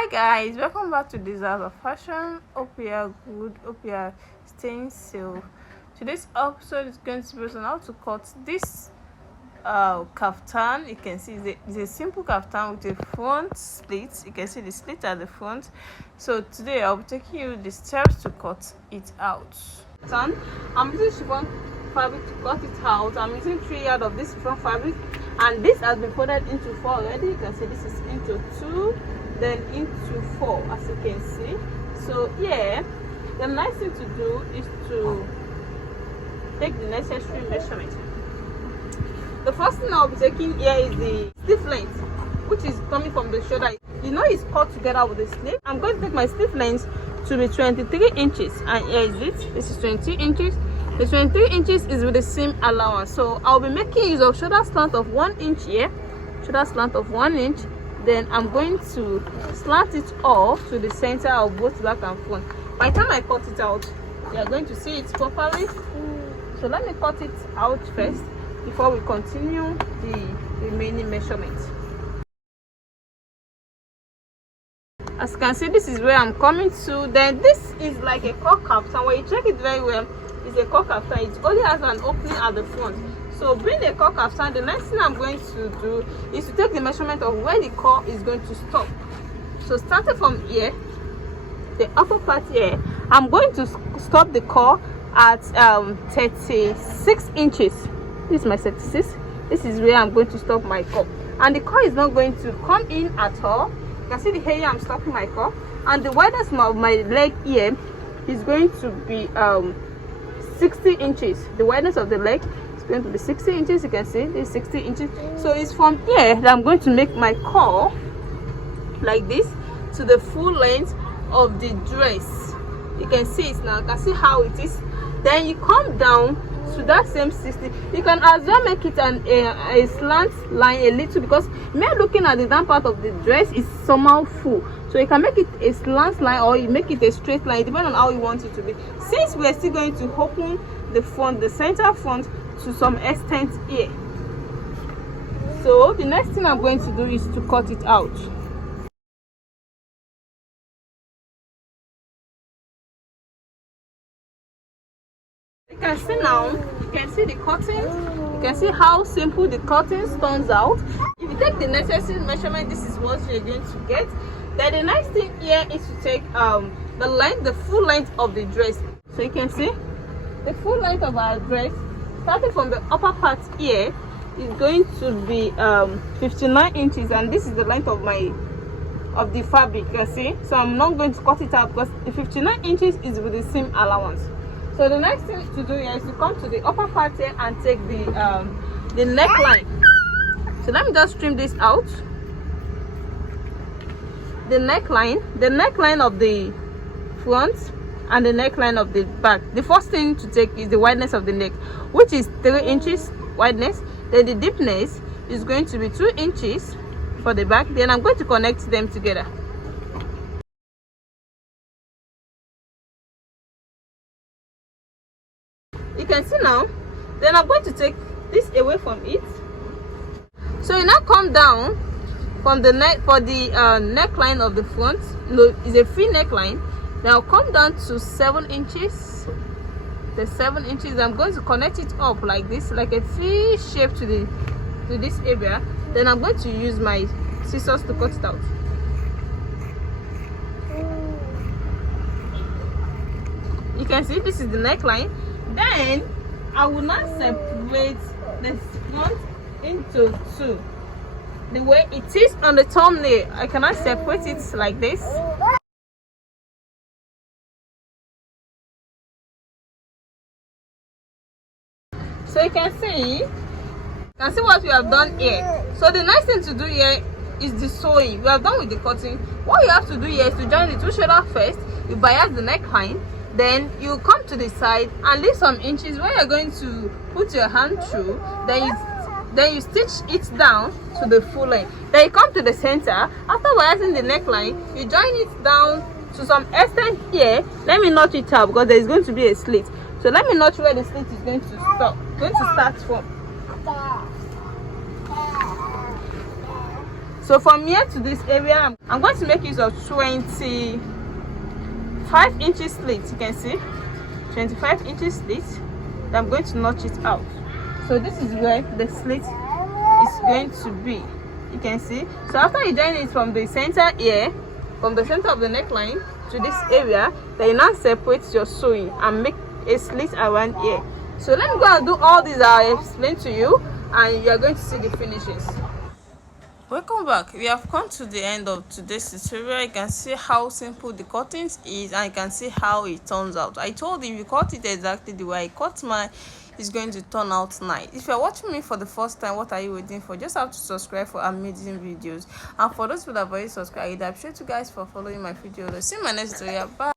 Hi guys, welcome back to DIZHA fashion. Hope you are good, hope you are staying safe. Today's episode is going to be on how to cut this kaftan. You can see it's a simple kaftan with a front slit. You can see the slit at the front. So today I'll be taking you the steps to cut it out. I'm using chiffon fabric to cut it out. I'm using 3 yards of this chiffon fabric, and this has been folded into 4 already. You can see this is into 2, then into 4, as you can see. So yeah, the nice thing to do is to take the necessary measurement. The first thing I'll be taking here is the sleeve length, which is coming from the shoulder. You know it's cut together with the sleeve. I'm going to take my sleeve length to be 23 inches, and here is it. This is 20 inches. The 23 inches is with the seam allowance. So I'll be making use of shoulder slant of 1 inch here, shoulder slant of 1 inch. Then I'm going to slant it off to the center of both back and front. By the time I cut it out, you are going to see it properly. So let me cut it out first before we continue the remaining measurements. As you can see, this is where I'm coming to. Then this is like a cut kaftan. When you check it very well, it's a cut kaftan. It only has an opening at the front. So being a cut kaftan, the next thing I'm going to do is to take the measurement of where the core is going to stop. So starting from here, the upper part here, I'm going to stop the core at 36 inches. This is my 36. This is where I'm going to stop my core, and the core is not going to come in at all. You can see the area I'm stopping my core, and the widest of my leg here is going to be 60 inches. The wideness of the leg is going to be 60 inches. You can see this 60 inches. So it's from here that I'm going to make my core like this to the full length of the dress. You can see it now. You can see how it is. Then you come down to that same 60. You can as well make it a slant line a little, because me looking at the down part of the dress is somehow full. So you can make it a slant line, or you make it a straight line, depending on how you want it to be. Since we're still going to open the front, the center front, to some extent here. So the next thing I'm going to do is to cut it out. You can see now, you can see the cutting. You can see how simple the cutting turns out. If you take the necessary measurement, this is what you're going to get. Then the next thing here is to take the full length of the dress. So you can see the full length of our dress, starting from the upper part here, is going to be 59 inches, and this is the length of the fabric. You can see. So I'm not going to cut it out because the 59 inches is with the seam allowance. So the next thing to do here is to come to the upper part here and take the neckline. So let me just trim this out. The neckline of the front and the neckline of the back. The first thing to take is the wideness of the neck, which is 3 inches wideness. Then the deepness is going to be 2 inches for the back. Then I'm going to connect them together. You can see now. Then I'm going to take this away from it. So you now come down from the neck for the neckline of the front. No, it's a free neckline. Now come down to 7 inches. The 7 inches, I'm going to connect it up like this, like a free shape to this area. Then I'm going to use my scissors to cut it out. You can see this is the neckline. Then I will now separate the front into 2. The way it is on the thumbnail, I cannot separate it like this. So you can see what we have done here. So the next thing to do here is the sewing. We are done with the cutting. What you have to do here is to join the 2 shoulders first. You bias the neckline. Then you come to the side and leave some inches where you're going to put your hand through. Then you stitch it down to the full length. Then you come to the center. After biasing the neckline, you join it down to some extent here. Let me notch it out because there is going to be a slit. So let me notch where the slit is going to start from. So from here to this area, I'm going to make use of 25 inches slit. You can see 25 inches slit. I'm going to notch it out. So this is where the slit is going to be. You can see. So after you join it from the center here, from the center of the neckline to this area, then you now separate your sewing and make a slit around here. So let me go and do all these I explained to you, and you are going to see the finishes. Welcome back. We have come to the end of today's tutorial. You can see how simple the cuttings is, and you can see how it turns out. I told you if you cut it exactly the way I cut mine, it's going to turn out nice. If you're watching me for the first time, what are you waiting for? Just have to subscribe for amazing videos. And for those people that have already subscribed, I appreciate you guys for following my video. See you in my next tutorial. Bye.